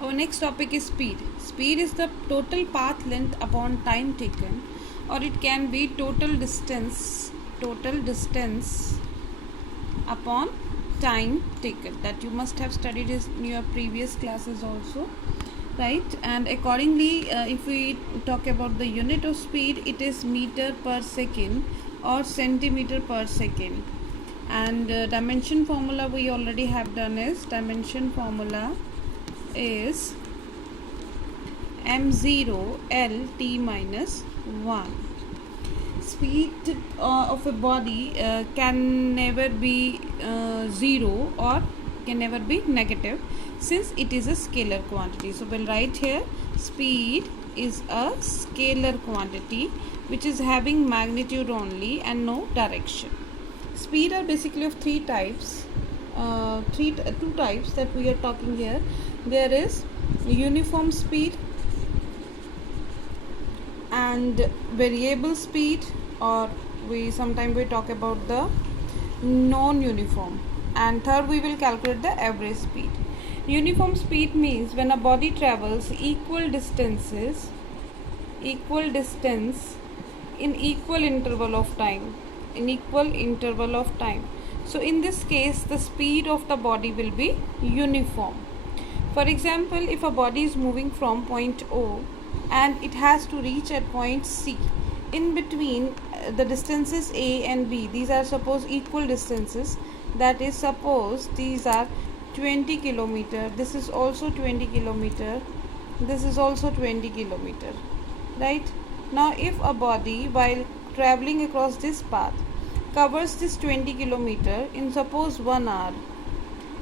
Our next topic is speed. Speed is the total path length upon time taken, or it can be total distance upon time taken. That you must have studied in your previous classes also, right? And accordingly, if we talk about the unit of speed, it is meter per second or centimeter per second. And dimension formula we already have done is dimension formula is m0 L t minus 1. Speed of a body can never be 0 or can never be negative, since it is a scalar quantity. So we'll write here speed is a scalar quantity which is having magnitude only and no direction. Speed are basically of three types, two types that we are talking here. There is uniform speed and variable speed, or sometimes we talk about the non-uniform, and third we will calculate the average speed. Uniform speed means when a body travels equal distance in equal interval of time. So in this case the speed of the body will be uniform. For example, if a body is moving from point O and it has to reach at point C, in between the distances A and B, these are suppose equal distances, that is suppose these are 20 kilometer, this is also 20 kilometer, this is also 20 kilometer, right? Now if a body while traveling across this path covers this 20 kilometer in suppose 1 hour,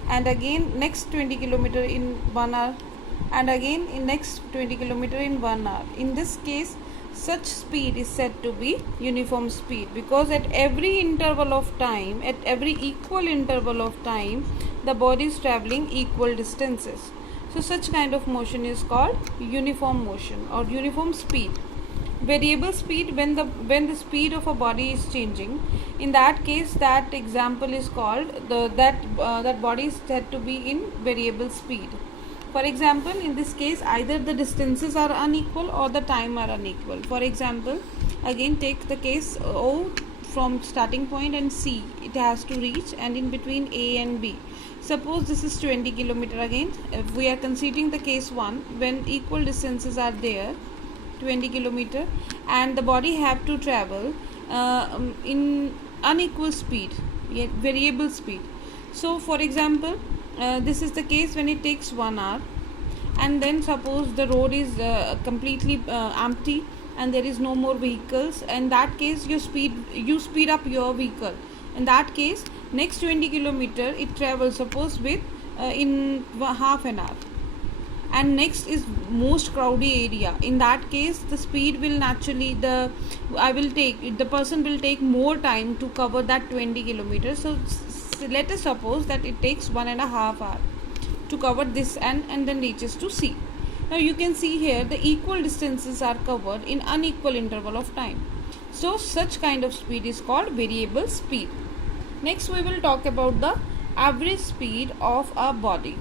and again next 20 kilometer in 1 hour, and again in next 20 kilometer in 1 hour, in this case such speed is said to be uniform speed, because at every interval of time, at every equal interval of time, the body is traveling equal distances. So such kind of motion is called uniform motion or uniform speed. Variable speed, when the speed of a body is changing, in that case that example is called that body is said to be in variable speed. For example, in this case either the distances are unequal or the time are unequal. For example, again take the case O from starting point and C it has to reach, and in between A and B. Suppose this is 20 kilometer. Again, if we are considering the case 1, when equal distances are there, 20 kilometer, and the body have to travel in unequal speed, yet variable speed. So for example, this is the case when it takes 1 hour, and then suppose the road is completely empty and there is no more vehicles. In that case you speed up your vehicle. In that case next 20 kilometer it travels suppose with in half an hour, and next is most crowded area. In that case the speed will naturally the person will take more time to cover that 20 kilometers. So let us suppose that it takes 1.5 hours to cover this and then reaches to C. Now you can see here the equal distances are covered in unequal interval of time. So such kind of speed is called variable speed. Next we will talk about the average speed of a body.